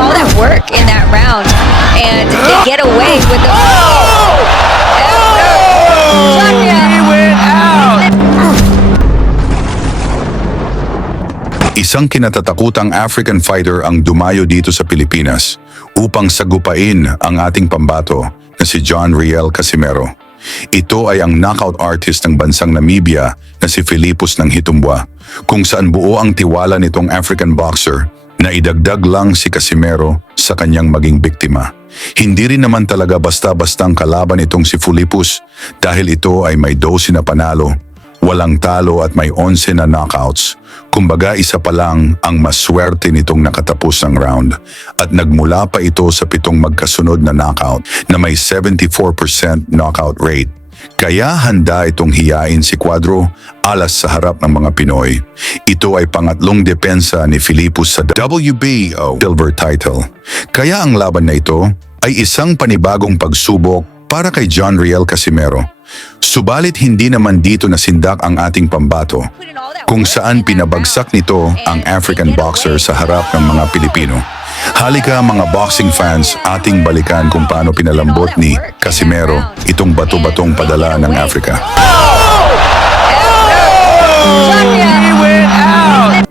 all that work in that round, and they get away with the... He went out! Isang kinatatakutang African fighter ang dumayo dito sa Pilipinas upang sagupain ang ating pambato na si John Riel Casimero. Ito ay ang knockout artist ng bansang Namibia na si Filipos ng Hitumbwa, kung saan buo ang tiwala nitong African boxer na idagdag lang si Casimero sa kanyang maging biktima. Hindi rin naman talaga basta-bastang kalaban itong si Filipos dahil ito ay may 12 na panalo, walang talo at may 11 na knockouts. Kumbaga isa pa lang ang maswerte nitong nakatapos ng round at nagmula pa ito sa 7 magkasunod na knockout na may 74% knockout rate. Kaya handa itong hiyain si Cuadro alas sa harap ng mga Pinoy. Ito ay pangatlong depensa ni Filipos sa WBO silver title. Kaya ang laban na ito ay isang panibagong pagsubok para kay John Riel Casimero. Subalit hindi naman dito nasindak ang ating pambato, kung saan pinabagsak nito ang African boxer sa harap ng mga Pilipino. Halika mga boxing fans, ating balikan kung paano pinalambot ni Casimero itong bato-batong padala ng Africa. He went out!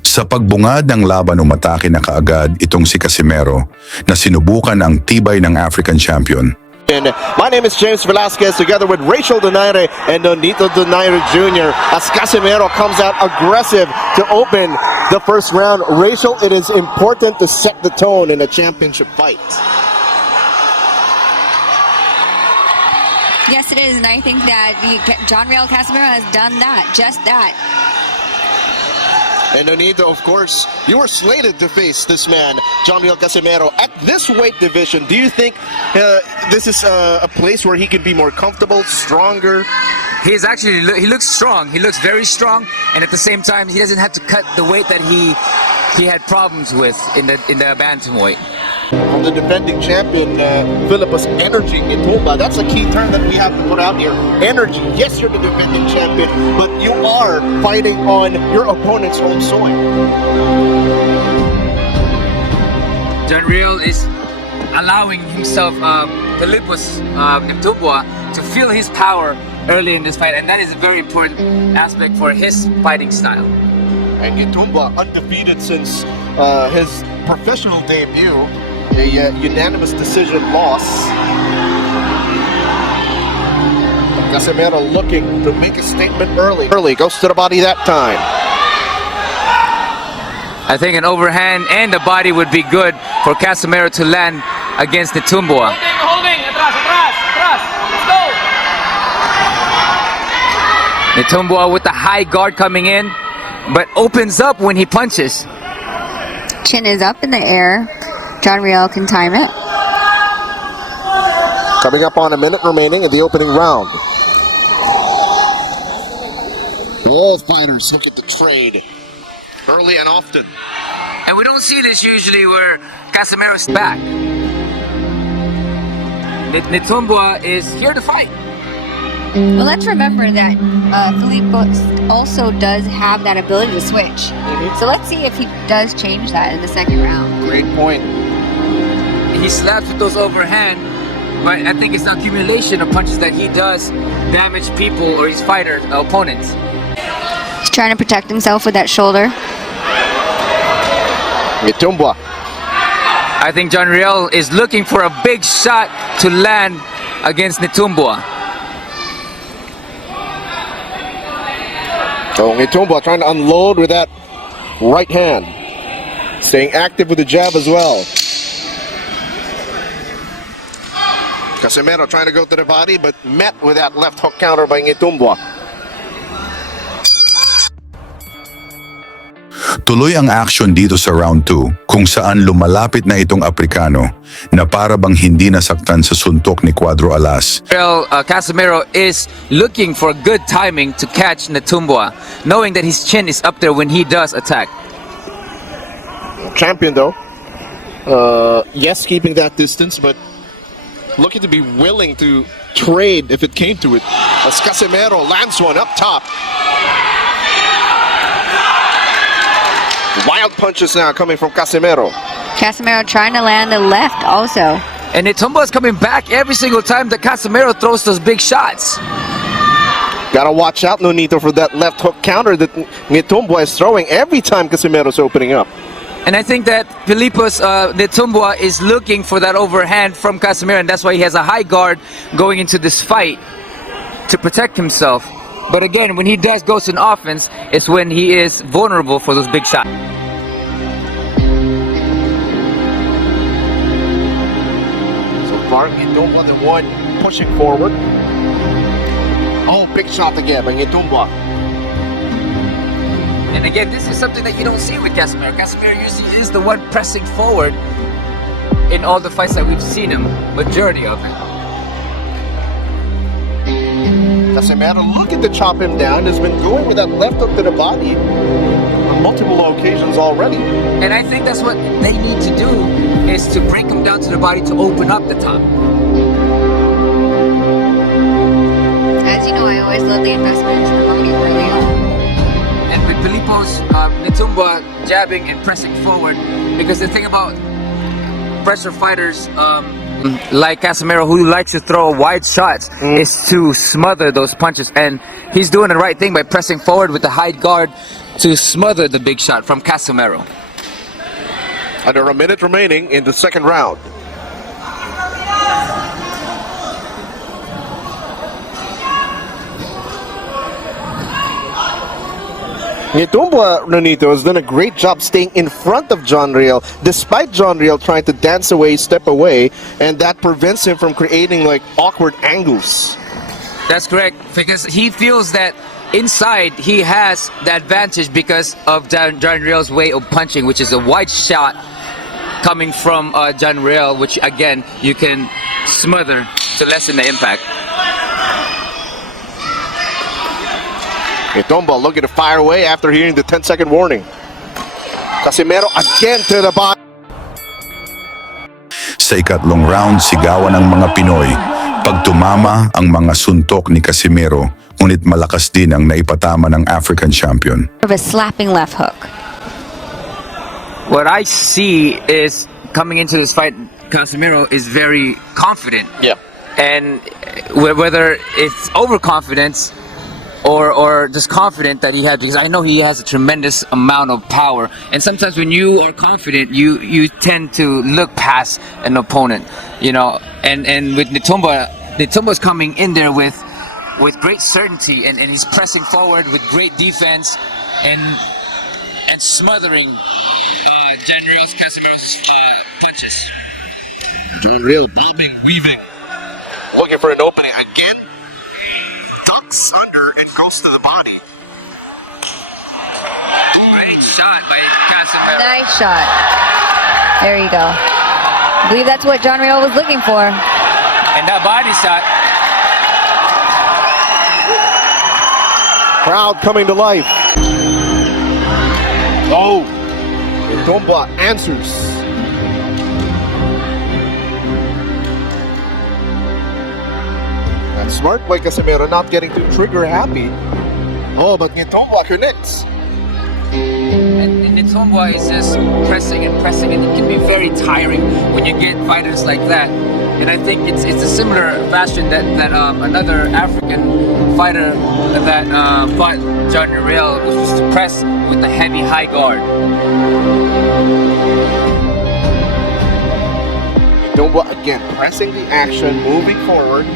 Sa pagbungad ng laban umatake na kaagad itong si Casimero na sinubukan ang tibay ng African champion. My name is James Velasquez, together with Rachel Donaire and Donito Donaire Jr. as Casimero comes out aggressive to open the first round. Rachel, it is important to set the tone in a championship fight. Yes, it is, and I think that John Riel Casimero has done that, just that. And Donito, of course, you were slated to face this man, John Riel Casimero, at this weight division. Do you think this is a place where he can be more comfortable, stronger? He looks strong. He looks very strong, and at the same time, he doesn't have to cut the weight that he had problems with in the bantamweight. From the defending champion, Philippus Energy Itumba. That's a key term that we have to put out here. Energy. Yes, you're the defending champion, but you are fighting on your opponent's home soil. John Riel is allowing himself, Filipos Itumba, to feel his power early in this fight, and that is a very important aspect for his fighting style. And Itumba undefeated since his professional debut. A unanimous decision loss. Casimero looking to make a statement early. Goes to the body that time. I think an overhand and the body would be good for Casimero to land against the Itumba. Holding, atras, let's go! Itumba with the high guard coming in, but opens up when he punches. Chin is up in the air. John Riel can time it. Coming up on a minute remaining in the opening round. Both fighters look at the trade early and often. And we don't see this usually where Casimero's back. Itumba is here to fight. Well, let's remember that Filipos also does have that ability to switch. So let's see if he does change that in the second round. Great point. He slaps with those overhand, but I think it's the accumulation of punches that he does damage people or his fighters, opponents. He's trying to protect himself with that shoulder. Itumba. I think John Riel is looking for a big shot to land against Itumba. So Itumba trying to unload with that right hand. Staying active with the jab as well. Casimero trying to go to the body, but met with that left hook counter by Itumba. Tuloy ang action dito sa round 2 kung saan lumalapit na itong Aprikano na para bang hindi nasaktan sa suntok ni Cuadro alas. Casimero is looking for good timing to catch Itumba, knowing that his chin is up there when he does attack. Champion though, yes, keeping that distance, but looking to be willing to trade if it came to it. As Casimero lands one up top. Wild punches now coming from Casimero. Casimero trying to land the left also. And Nitumboa is coming back every single time that Casimero throws those big shots. Gotta watch out, Nonito, for that left hook counter that Nitumboa is throwing every time Casimero's opening up. And I think that Filipos Nitumboa is looking for that overhand from Casimero, and that's why he has a high guard going into this fight to protect himself. But again, when he does go to an offense, it's when he is vulnerable for those big shots. So far, Nitumboa the one pushing forward. Oh, big shot again by Nitumboa. And again, this is something that you don't see with Casimero. Casimero usually is the one pressing forward in all the fights that we've seen him, majority of it. Casimero looking to chop him down, has been going with that left hook to the body on multiple occasions already. And I think that's what they need to do, is to break him down to the body to open up the top. As you know, I always love the investment into the body early on. And with Filipos Nitumboa jabbing and pressing forward, because the thing about pressure fighters like Casimero, who likes to throw wide shots, is to smother those punches, and he's doing the right thing by pressing forward with the high guard to smother the big shot from Casimero. Under a minute remaining in the second round. Nitumboa, Nonito, has done a great job staying in front of John Riel, despite John Riel trying to dance away, step away, and that prevents him from creating like awkward angles. That's correct, because he feels that inside he has the advantage because of John Riel's way of punching, which is a wide shot coming from John Riel, which again you can smother to lessen the impact. Nitumboa looking to fire away after hearing the 10-second warning. Casimero again to the body. Sa ikatlong round, sigawan ng mga Pinoy. Pag tumama ang mga suntok ni Casimero, ngunit malakas din ang naipatama ng African champion. Of a slapping left hook. What I see is coming into this fight, Casimero is very confident. Yeah. And whether it's overconfidence or just confident that he had, because I know he has a tremendous amount of power, and sometimes when you are confident you tend to look past an opponent, you know, and with Nitumboa's coming in there with great certainty, and he's pressing forward with great defense and smothering Casimero's punches. John Riel bobbing, weaving, looking for an opening again. Ducks under and goes to the body. Great shot by Casimero. Nice shot. There you go. I believe that's what John Riel was looking for. And that body shot. Crowd coming to life. Oh, Nitumboa answers. That's smart by Casimero, not getting too trigger happy. Oh, but Nitumboa connects. And Nitumboa is just pressing and pressing, and it can be very tiring when you get fighters like that. And I think it's a similar fashion that another African fighter that fought John Riel was to press with a heavy high guard. Nitumboa again pressing the action, moving forward.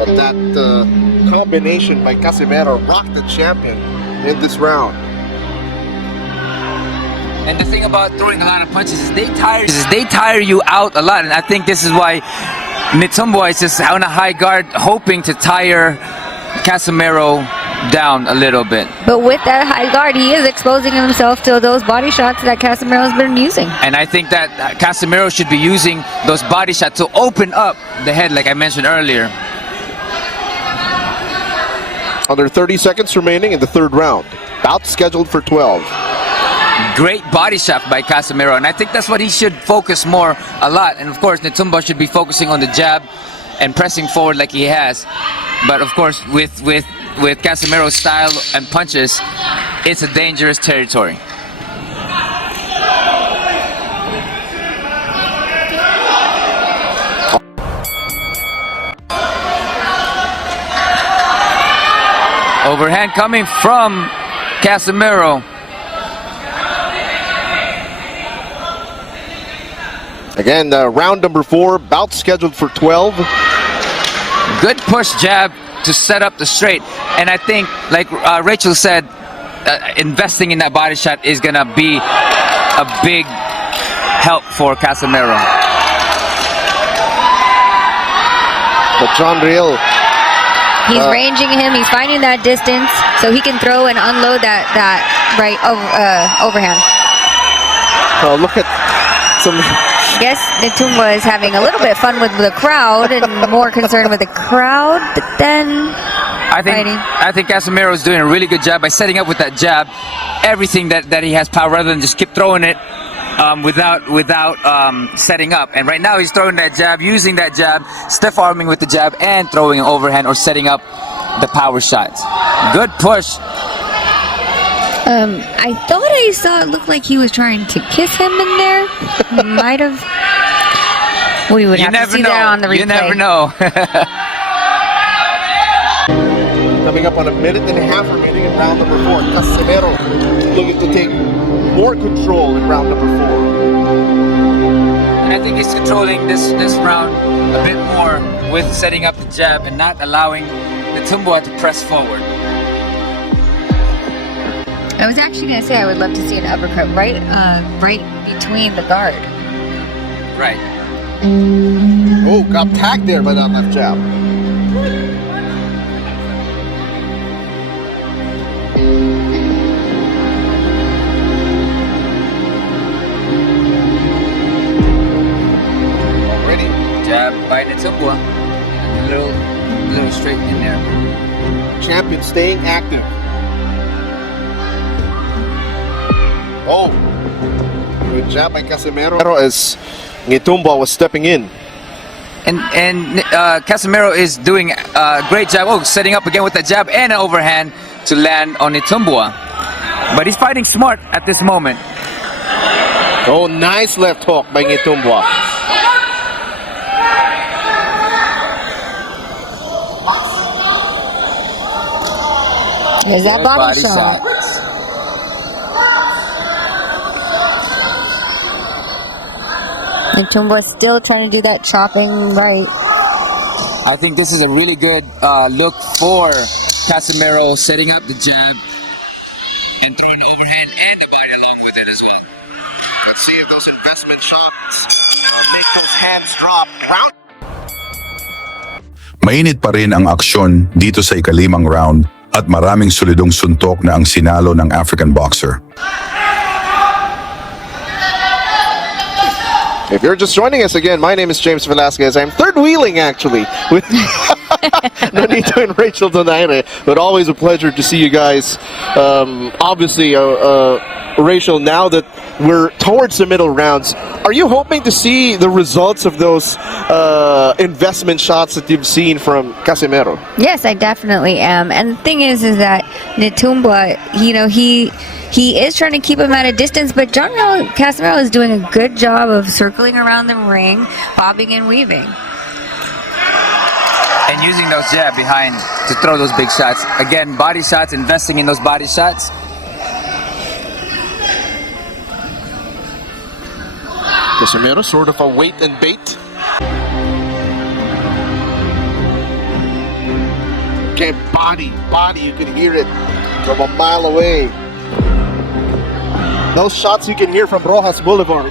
But that combination by Casimero rocked the champion in this round. And the thing about throwing a lot of punches is they tire you out a lot, and I think this is why Nitumboa is just on a high guard, hoping to tire Casimero down a little bit. But with that high guard, he is exposing himself to those body shots that Casimero's been using. And I think that Casimero should be using those body shots to open up the head, like I mentioned earlier. Under 30 seconds remaining in the third round. Bout scheduled for 12. Great body shot by Casimero, and I think that's what he should focus more a lot. And of course, Nitumboa should be focusing on the jab and pressing forward like he has. But of course, with with Casemero's style and punches, it's a dangerous territory. Overhand coming from Casimero. Again, round number 4, bout scheduled for 12. Good push jab to set up the straight. And I think, like Rachel said, investing in that body shot is going to be a big help for Casimero. But John Riel, He's ranging him. He's finding that distance so he can throw and unload that right overhand. look at some... I guess Nitumba is having a little bit of fun with the crowd and more concerned with the crowd, but then I think Casimero is doing a really good job by setting up with that jab everything that he has power, rather than just keep throwing it without setting up. And right now he's throwing that jab, using that jab, stiff arming with the jab, and throwing an overhand or setting up the power shots. Good push. I thought I saw it look like he was trying to kiss him in there. Might have. We would have to see that on the replay. You never know. Coming up on a minute and a half remaining in round number 4. Casimero looking to take more control in round number 4. And I think he's controlling this round a bit more with setting up the jab and not allowing the Nitumba to press forward. I was actually going to say I would love to see an uppercut right between the guard. Right. Oh, got tagged there by that left jab. Already. Jab by Nitumba. A little straight in there. Champion staying active. Oh, good jab by Casimero as Nitumba was stepping in. And Casimero is doing a great job. Oh, setting up again with that jab and an overhand to land on Nitumba. But he's fighting smart at this moment. Oh, nice left hook by Nitumba. There's that body shot. Nitumba still trying to do that chopping right. I think this is a really good look for Casimero, setting up the jab and throwing overhand and the body along with it as well. Let's see if those investment shots make those hands drop. Round. Mainit pa rin ang aksyon dito sa ikalimang round at maraming solidong suntok na ang sinalo ng African boxer. If you're just joining us again, my name is James Velasquez. I'm third wheeling actually with Nonito and Rachel Donaire, but always a pleasure to see you guys. Obviously, Rachel, now that we're towards the middle rounds, are you hoping to see the results of those investment shots that you've seen from Casimero? Yes, I definitely am. And the thing is that Nitumba, he is trying to keep him at a distance, but Casimero is doing a good job of circling around the ring, bobbing and weaving. And using those jab behind to throw those big shots. Again, body shots, investing in those body shots. Casimero, sort of a wait and bait. Okay, body, you can hear it from a mile away. Those shots you can hear from Rojas Boulevard.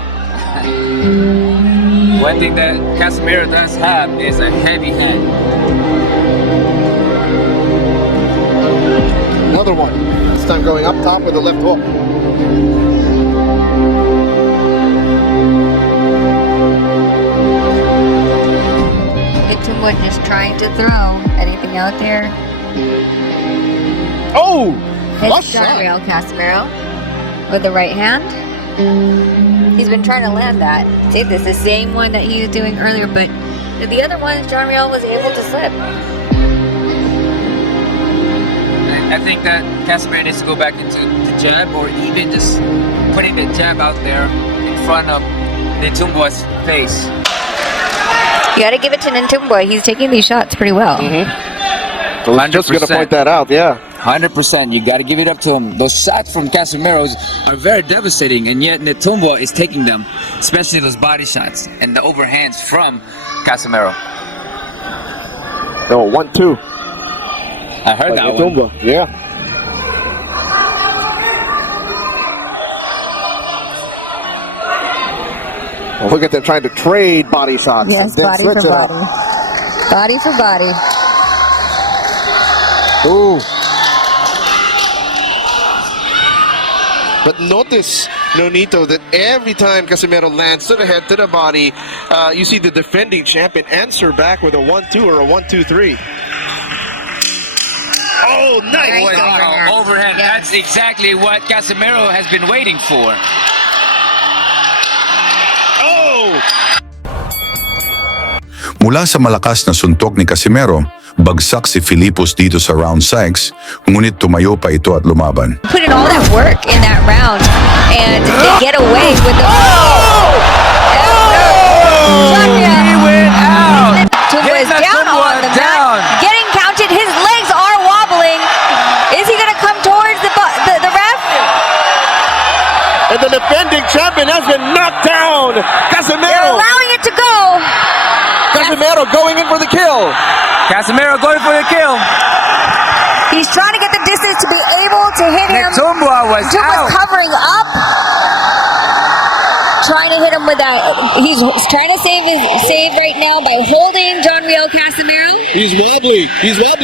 One thing that Casimero does have is a heavy hand. Another one. This time going up top with the left hook. Nitumba just trying to throw anything out there. Oh! It's Gabriel Casimero with the right hand. He's been trying to land that. See, this is the same one that he was doing earlier, but the other ones, John Riel was able to slip. I think that Casimero needs to go back into the jab, or even just putting the jab out there in front of Nitumbua's face. You got to give it to Nitumboy. He's taking these shots pretty well. So I'm just going to 100%. point that out, yeah. 100%. You got to give it up to him. Those shots from Casimero's are very devastating, and yet Nitumbua is taking them, especially those body shots and the overhands from Casimero. No, 1-2. I heard that one. Nitumboa, yeah. Well, look at them trying to trade body shots. Yes, and then body for switch it up. body. Body for body. Ooh. But notice, Nonito, that every time Casimero lands to the head, to the body, you see the defending champion answer back with a 1-2 or a 1-2-3. Oh, nice! Wow, overhead. That's exactly what Casimero has been waiting for. Oh! Mula sa malakas na suntok ni Casimero, bagsak si Filipos dito sa round 6, ngunit tumayo pa ito at lumaban. Put in all that work in that round, and they get away with the. He went out. Nitumboa is down on the mat, getting counted. His legs are wobbling. Is he going to come towards the ref? And the defending champion has been knocked down! They're Casimero! allowing it to go. Casimero going in for the kill! Casimero going for the kill. He's trying to get the distance to be able to hit him. Nitumbua was Nitumboa's out. covering up, trying to hit him with that. He's trying to save right now by holding John Riel Casimero. He's wobbly,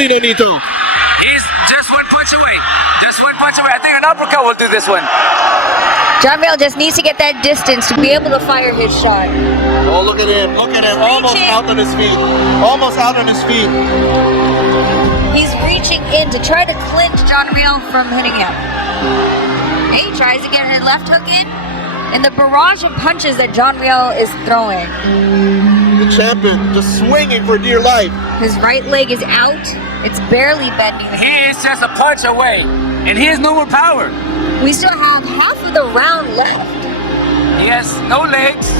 Nonito. He's just one punch away. Just one punch away. I think an uppercut will do this one. John Riel just needs to get that distance to be able to fire his shot. Oh, look at him. Almost Reaching. out on his feet. Almost out on his feet. He's reaching in to try to clinch John Riel from hitting him. He tries to get a left hook in, and the barrage of punches that John Riel is throwing. The champion just swinging for dear life. His right leg is out. It's barely bending. He is just a punch away, and he has no more power. We still have half of the round left. He has no legs.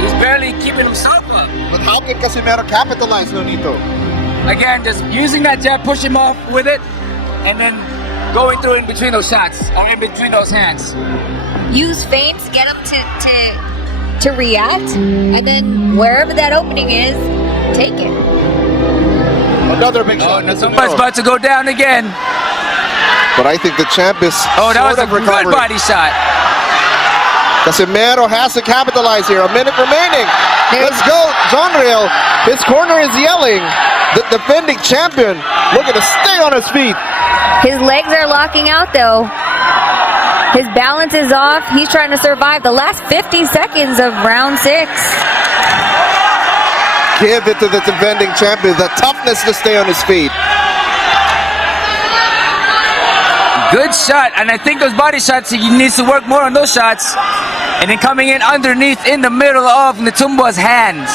He's barely keeping himself up. But how can Casimero capitalize, Nonito? Again, just using that jab, push him off with it, and then going through in between those shots, or in between those hands. Use feints, get him to react, and then wherever that opening is, take it. Another big Oh, shot. Nitumbua's about to go down again. But I think the champ is Oh, that was sort a of good recovering. body shot. Casimero has to capitalize here. A minute remaining. Let's go, John Riel. His corner is yelling. The defending champion looking to stay on his feet. His legs are locking out though. His balance is off. He's trying to survive the last 50 seconds of round 6. Give it to the defending champion. The toughness to stay on his feet. Good shot, and I think those body shots, he needs to work more on those shots. And then coming in underneath in the middle of Nitumbua's hands.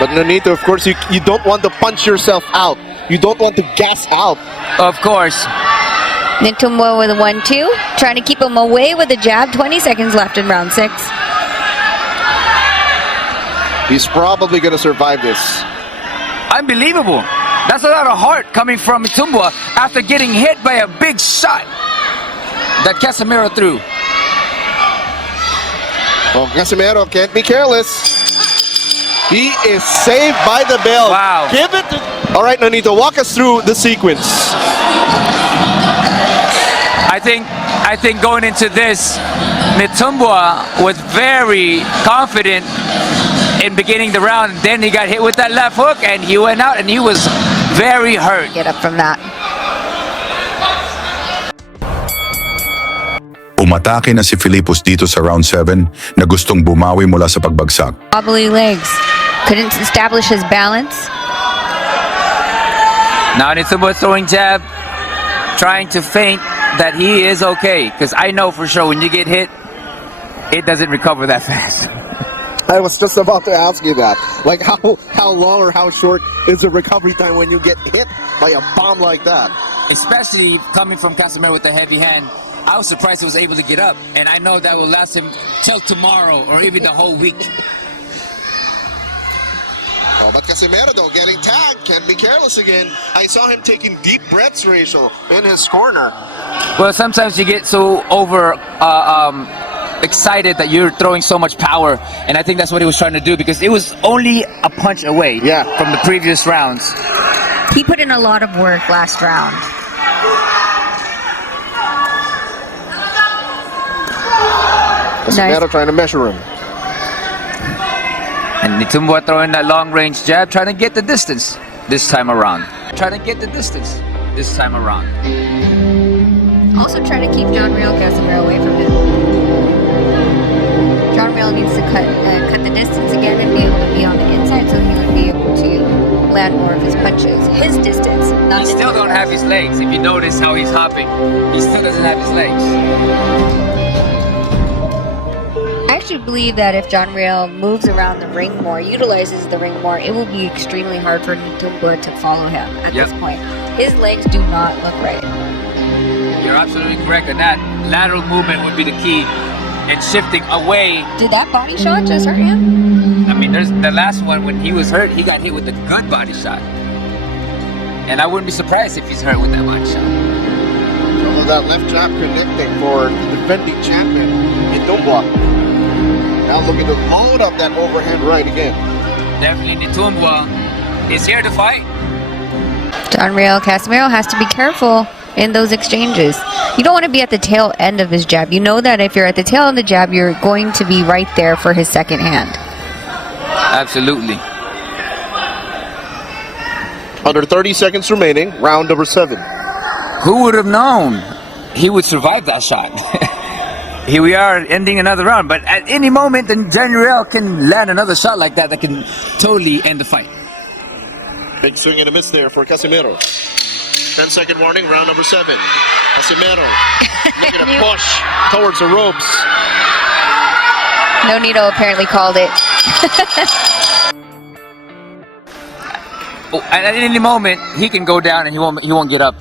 But Nonito, of course, you don't want to punch yourself out. You don't want to gas out. Of course. Nitumboa with a 1-2, trying to keep him away with a jab. 20 seconds left in round 6. He's probably going to survive this. Unbelievable. That's a lot of heart coming from Nitumbua after getting hit by a big shot that Casimero threw. Oh, Casimero can't be careless. He is saved by the bell. Wow. Give it to... All right, Nonito, walk us through the sequence. I think going into this, Nitumbua was very confident in beginning the round. Then he got hit with that left hook and he went out and he was very hurt. Get up from that. Umatake na si Filipos dito sa round 7 na gustong bumawi mula sa pagbagsak. Wobbly legs. Couldn't establish his balance. Now Nitumboa throwing jab, trying to feint that he is okay. Because I know for sure when you get hit, it doesn't recover that fast. I was just about to ask you that. Like, how long or how short is the recovery time when you get hit by a bomb like that? Especially coming from Casimero with a heavy hand, I was surprised he was able to get up, and I know that will last him till tomorrow or even the whole week. Oh, but Casimero, though, getting tagged, can't be careless again. I saw him taking deep breaths, Rachel, in his corner. Well, sometimes you get so excited that you're throwing so much power, and I think that's what he was trying to do, because it was only a punch away from the previous rounds. He put in a lot of work last round. Casimero trying to measure him. And Nitumboa throwing that long-range jab, trying to get the distance this time around. Trying to get the distance this time around. Also trying to keep John Real Casimero away from him. John Real needs to cut the distance again and be able to be on the inside so he would be able to land more of his punches. His distance, not He still don't have his legs. If you notice how he's hopping, he still doesn't have his legs. I actually believe that if John Real moves around the ring more, utilizes the ring more, it will be extremely hard for Nitumboa to follow him at this point. His legs do not look right. You're absolutely correct, and that lateral movement would be the key, and shifting away. Did that body shot just hurt him? I mean, there's the last one when he was hurt, he got hit with a good body shot. And I wouldn't be surprised if he's hurt with that body shot. So that left jab connecting for the defending champion, Nitumboa. Now looking to load up that overhand right again. Definitely Nitumboa is here to fight. John Real Casimero has to be careful in those exchanges. You don't want to be at the tail end of his jab. You know that if you're at the tail end of the jab, you're going to be right there for his second hand. Absolutely. Under 30 seconds remaining, round number 7. Who would have known he would survive that shot? Here we are ending another round, but at any moment, then John Real can land another shot like that can totally end the fight. Big swing and a miss there for Casimero. 10-second warning, round number 7. Casimero looking to push towards the ropes. Nonito apparently called it. At any moment, he can go down and he won't get up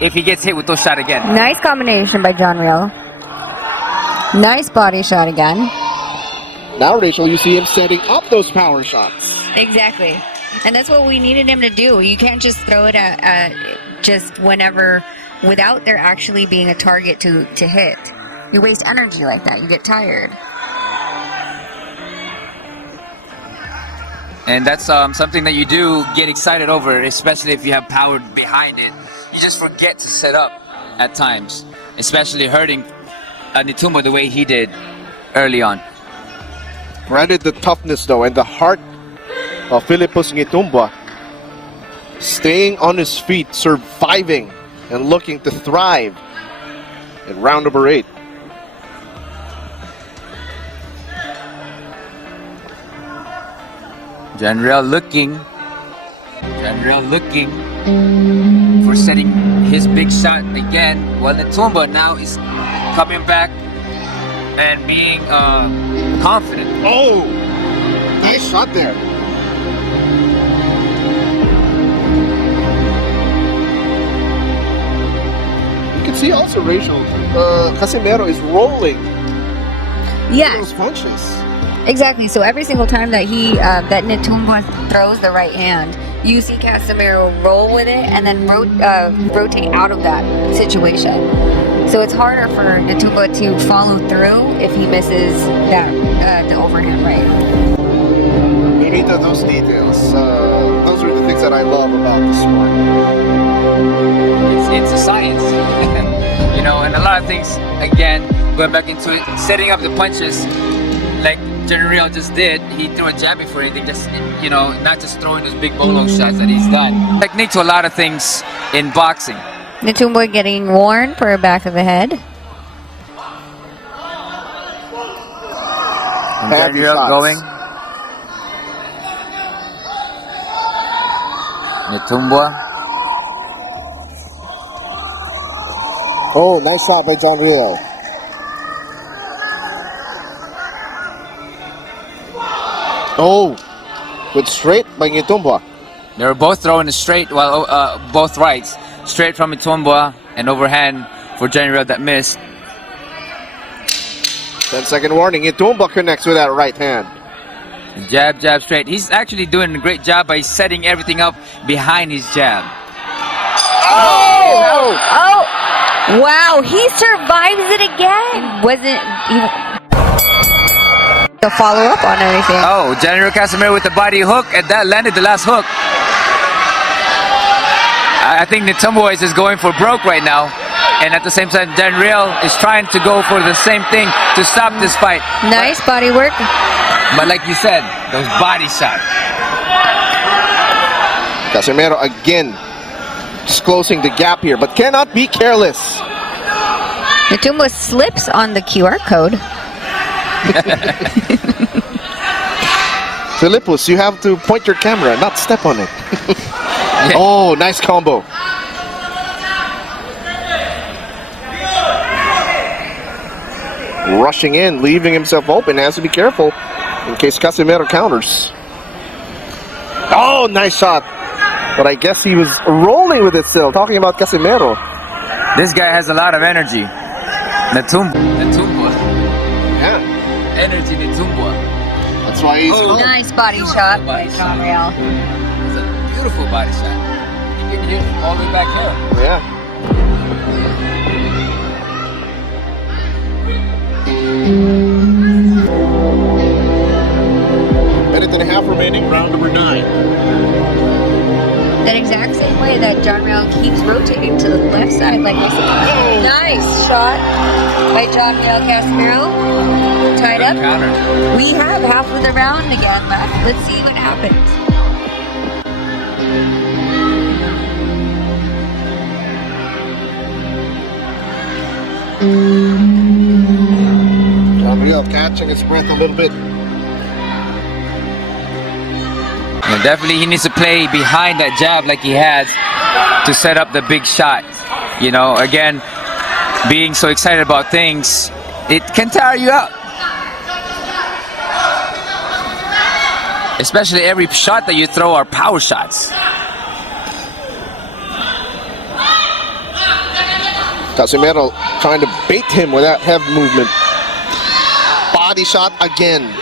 if he gets hit with those shots again. Nice combination by John Real. Nice body shot again. Now, Rachel, you see him setting up those power shots. Exactly. And that's what we needed him to do. You can't just throw it at just whenever without there actually being a target to hit. You waste energy like that. You get tired. And that's something that you do get excited over, especially if you have power behind it. You just forget to set up at times, especially hurting Nitumboa the way he did early on. Granted the toughness, though, and the heart of Nitumboa, staying on his feet, surviving, and looking to thrive in round number 8. John Real looking for setting his big shot again, while Nitumboa now is coming back and being confident. Oh, nice shot there. You can see also, Rachel, Casimero is rolling those punches. Exactly. So every single time that that Nitumboa throws the right hand, you see Casimero roll with it and then rotate out of that situation. So it's harder for Nitumboa to follow through if he misses that the overhand right. We need those details. Those are the things that I love about the sport. It's a science, you know, and a lot of things. Again, going back into it, setting up the punches like John Real just did. He threw a jab before anything, just, you know, not just throwing those big bolo shots that he's done. Technique to a lot of things in boxing. Nitumboa getting worn for a back of the head. And John Real going. Nitumboa. Oh, nice shot by John Real. Oh, good straight by Nitumbua. They were both throwing straight, well, both rights. Straight from Nitumbua and overhand for Johnny Real that missed. 10-second warning. Nitumbua connects with that right hand. Jab, jab, straight. He's actually doing a great job by setting everything up behind his jab. Oh! Oh! Wow, he survives it again. Wasn't even to follow up on anything. Oh, General Casimero with the body hook, and that landed the last hook. I think Nitumbua is going for broke right now. And at the same time, Real is trying to go for the same thing to stop this fight. Nice body work. But like you said, those body shots. Casimero again just closing the gap here, but cannot be careless. Nitumbua slips on the QR code. Philippus, you have to point your camera, not step on it. Yeah. Oh, nice combo. Rushing in, leaving himself open. Has to be careful in case Casimero counters. Oh, nice shot. But I guess he was rolling with it still. Talking about Casimero. This guy has a lot of energy. Nitumbua. Yeah. Energy Nitumbua. That's why he's Nice body shot by Body John shot. Real. It's a beautiful body shot. You can hit it all the way back here. Yeah. Minute and a half remaining, round number 9. That exact same way that John Real keeps rotating to the left side, like I said. Nice shot by John Real. Casimero tied up. Counter. We have half of the round again left. Let's see what happens. John Real catching his breath a little bit. Yeah, definitely he needs to play behind that jab like he has to set up the big shot. You know, again, being so excited about things, it can tire you out. Especially every shot that you throw are power shots. Casimero trying to bait him with that head movement. Body shot again.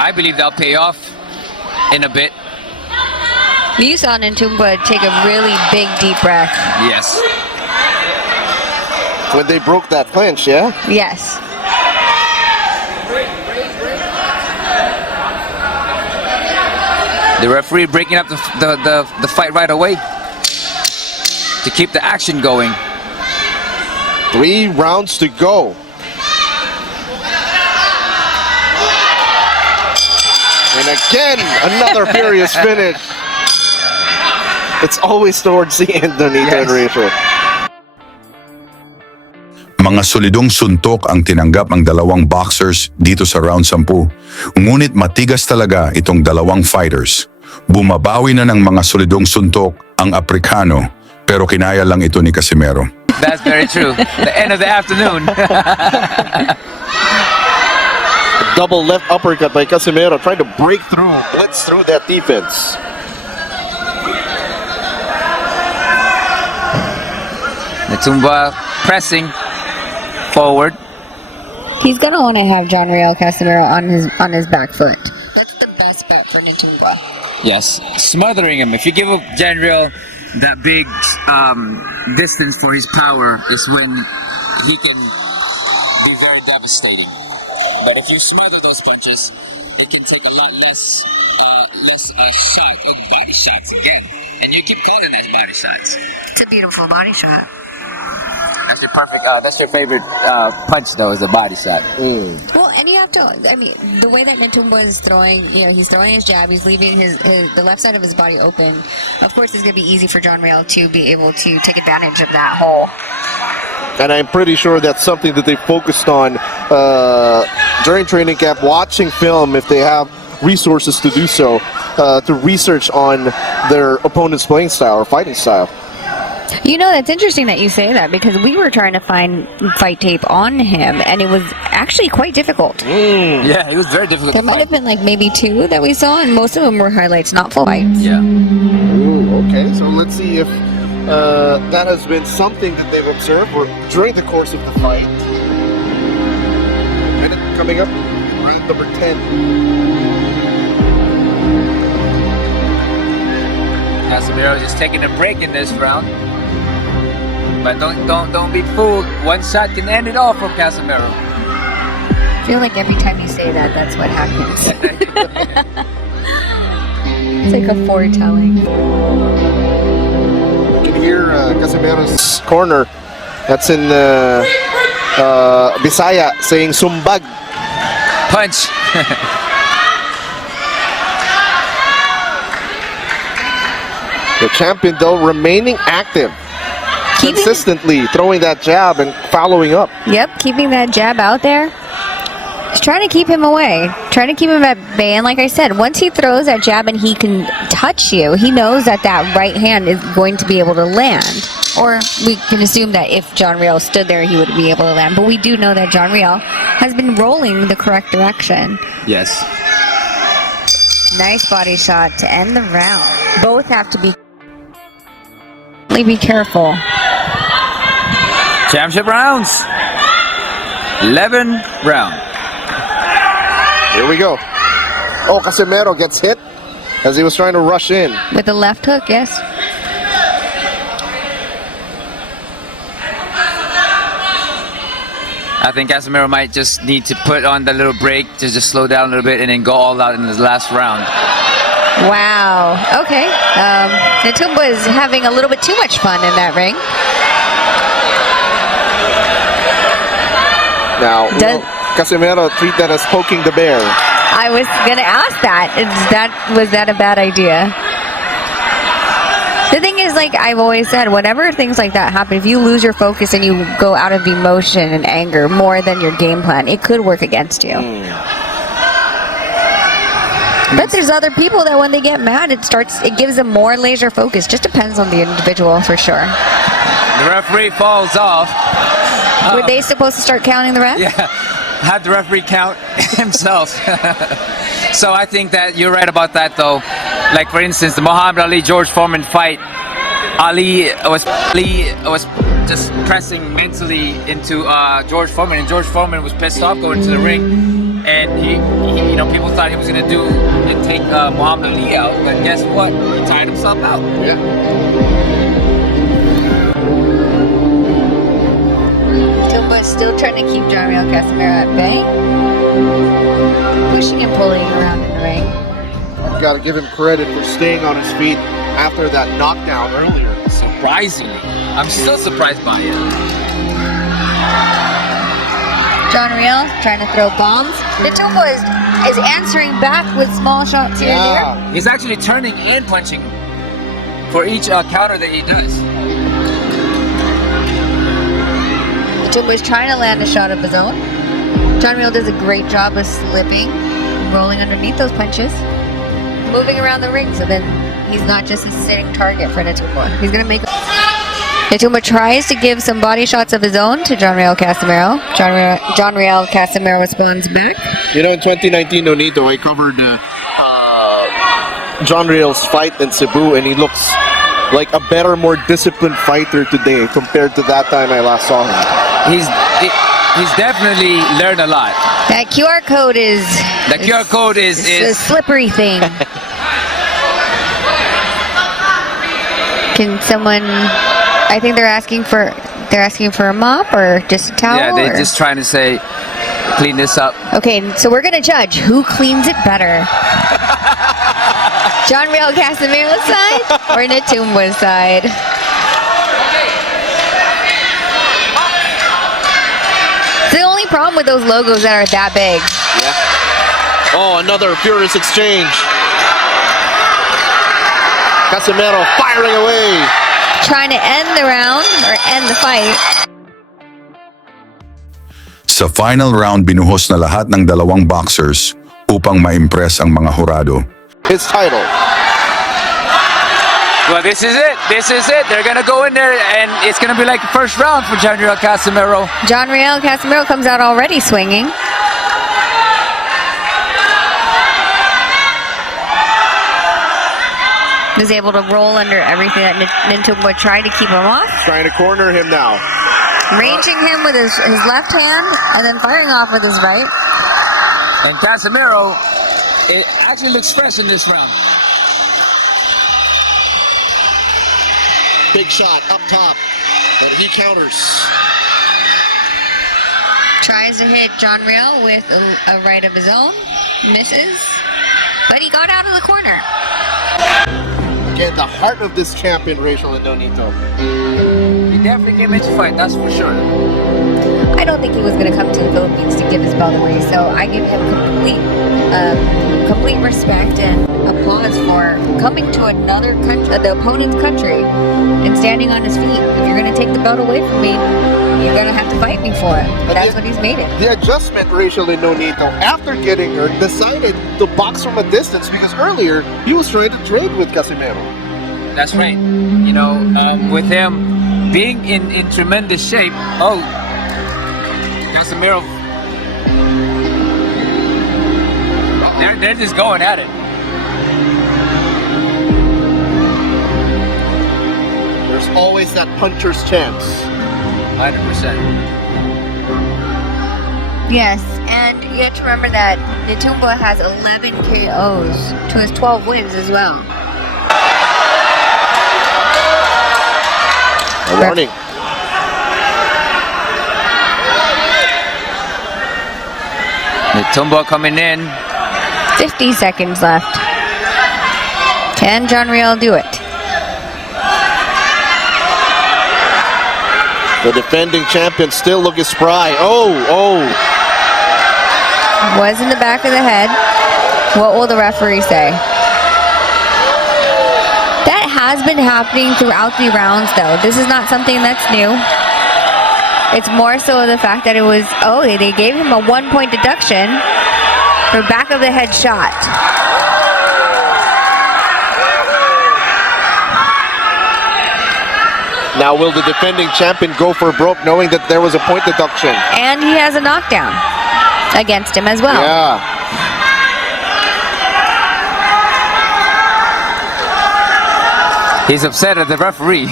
I believe that'll pay off in a bit. You saw Nitumbua take a really big deep breath. Yes. When they broke that clinch, yeah? Yes. The referee breaking up the fight right away to keep the action going. 3 rounds to go. And again, another furious finish. It's always towards the end, Donito and Rachel. Mga solidong suntok ang tinanggap ng dalawang boxers dito sa round 10. Ngunit matigas talaga itong dalawang fighters. Bumabawi na ng mga solidong suntok ang Aprikano, pero kinaya lang ito ni Casimero. That's very true. The end of the afternoon. Double left uppercut by Casimero, trying to break through, blitz through that defense. Nitumbua pressing forward. He's gonna want to have John Real Casimero on his back foot. That's the best bet for Nitumbua. Yes, smothering him. If you give up Janreal that big distance for his power is when he can be very devastating. But if you smother those punches, it can take a lot less shot or body shots again. And you keep calling that body shots. It's a beautiful body shot. That's your perfect. That's your favorite punch, though, is a body shot. Well, and you have to. I mean, the way that Nitumbua is throwing, he's throwing his jab. He's leaving the left side of his body open. Of course, it's going to be easy for John Real to be able to take advantage of that hole. And I'm pretty sure that's something that they focused on during training camp, watching film if they have resources to do so, to research on their opponent's playing style or fighting style. You know, it's interesting that you say that because we were trying to find fight tape on him, and it was actually quite difficult. Yeah, it was very difficult. There to might fight. have been like maybe 2 that we saw, and most of them were highlights, not full fights. Yeah. Ooh, okay, so let's see if that has been something that they've observed during the course of the fight. And coming up, round number 10. Casimero just taking a break in this round. But don't be fooled. One shot can end it all for Casimero. I feel like every time you say that, that's what happens. It's like a foretelling. You can hear Casimero's corner. That's in Bisaya saying sumbag. Punch. The champion though remaining active. Consistently throwing that jab and following up. Yep, keeping that jab out there. Just trying to keep him away. Trying to keep him at bay. And like I said, once he throws that jab and he can touch you, he knows that that right hand is going to be able to land. Or we can assume that if John Riel stood there, he would be able to land. But we do know that John Riel has been rolling the correct direction. Yes. Nice body shot to end the round. Both have to be careful. Championship rounds. 11 round. Here we go. Oh, Casimero gets hit as he was trying to rush in. With the left hook, yes. I think Casimero might just need to put on the little break to just slow down a little bit and then go all out in this last round. Wow. Okay. Natumba is having a little bit too much fun in that ring. Now, will Casimero treat that as poking the bear? I was gonna ask that. Was that a bad idea? The thing is, like I've always said, whenever things like that happen, if you lose your focus and you go out of emotion and anger more than your game plan, it could work against you. But there's other people that when they get mad, it gives them more laser focus. Just depends on the individual for sure. The referee falls off. Were they supposed to start counting the ref? Yeah, had the referee count himself. So I think that you're right about that though. Like for instance, the Muhammad Ali George Foreman fight, Ali was just pressing mentally into George Foreman, and George Foreman was pissed off going to the ring, and he people thought he was gonna do and take Muhammad Ali out, but guess what? He tired himself out. Yeah. Tumba still trying to keep John Riel Casimero at bay, pushing and pulling around in the ring. You gotta give him credit for staying on his feet after that knockdown earlier. Surprisingly, I'm still surprised by it. John Riel trying to throw bombs. Natumba is answering back with small shots here and there. He's actually turning and punching for each counter that he does. Natumba is trying to land a shot of his own. John Riel does a great job of slipping, rolling underneath those punches, moving around the ring, so then he's not just a sitting target for Natumba. He's going to make... Natumba tries to give some body shots of his own to John Riel Casimero. John Riel Casimero responds back. You know, in 2019, Nonito, I covered John Riel's fight in Cebu, and he looks like a better, more disciplined fighter today compared to that time I last saw him. He's definitely learned a lot. That QR code is... The QR code is a slippery thing. Can someone... I think they're asking for a mop or just a towel. Yeah, they're just trying to say, clean this up. Okay, so we're gonna judge who cleans it better. John Riel Casimero's side or Natumba's side? It's the only problem with those logos that are that big. Yeah. Oh, another furious exchange. Casimero firing away. Trying to end the round or end the fight. Sa final round, binuhos na lahat ng dalawang boxers upang ma-impress ang mga hurado. His title. Well, this is it. This is it. They're gonna go in there, and it's gonna be like the first round for John Riel Casimero. John Riel Casimero comes out already swinging. Was able to roll under everything that Nitumbo tried to keep him off. Trying to corner him now. Ranging him with his left hand and then firing off with his right. And Casimero, it actually looks fresh in this round. Big shot up top, but he counters. Tries to hit John Riel with a right of his own. Misses. But he got out of the corner. Again, the heart of this champion, Rachel and Donito. He definitely came in to fight, that's for sure. I don't think he was going to come to the Philippines to give his belt away, so I give him complete respect and applause for coming to another country, the opponent's country, and standing on his feet. If you're going to take the belt away from me, you're going to have to fight me for it. That's what he's made it. The adjustment, Rachel and Donito, after getting hurt, decided to box from a distance because earlier he was trying to trade with Casimero. That's right. You know, with him being in tremendous shape, Casimero, they're just going at it. There's always that puncher's chance. 100%. Yes, and you have to remember that Nitumbo has 11 KOs to his 12 wins as well. A warning. Nitumbo coming in. 50 seconds left. Can John Riel do it? The defending champion still looking spry. Was in the back of the head. What will the referee say? That has been happening throughout the rounds, though. This is not something that's new. It's more so the fact that it was, they gave him a 1-point deduction for back of the head shot. Now will the defending champion go for broke knowing that there was a point deduction? And he has a knockdown against him as well. Yeah. He's upset at the referee.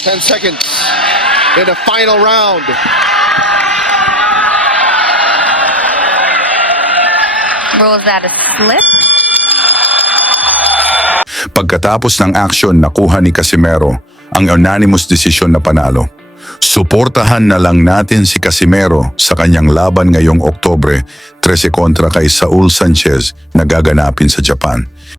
10 seconds in the final round. Was that a slip? Pagkatapos ng aksyon nakuha ni Casimero ang unanimous desisyon na panalo. Suportahan na lang natin si Casimero sa kanyang laban ngayong Oktubre 13 kontra kay Saul Sanchez na gaganapin sa Japan.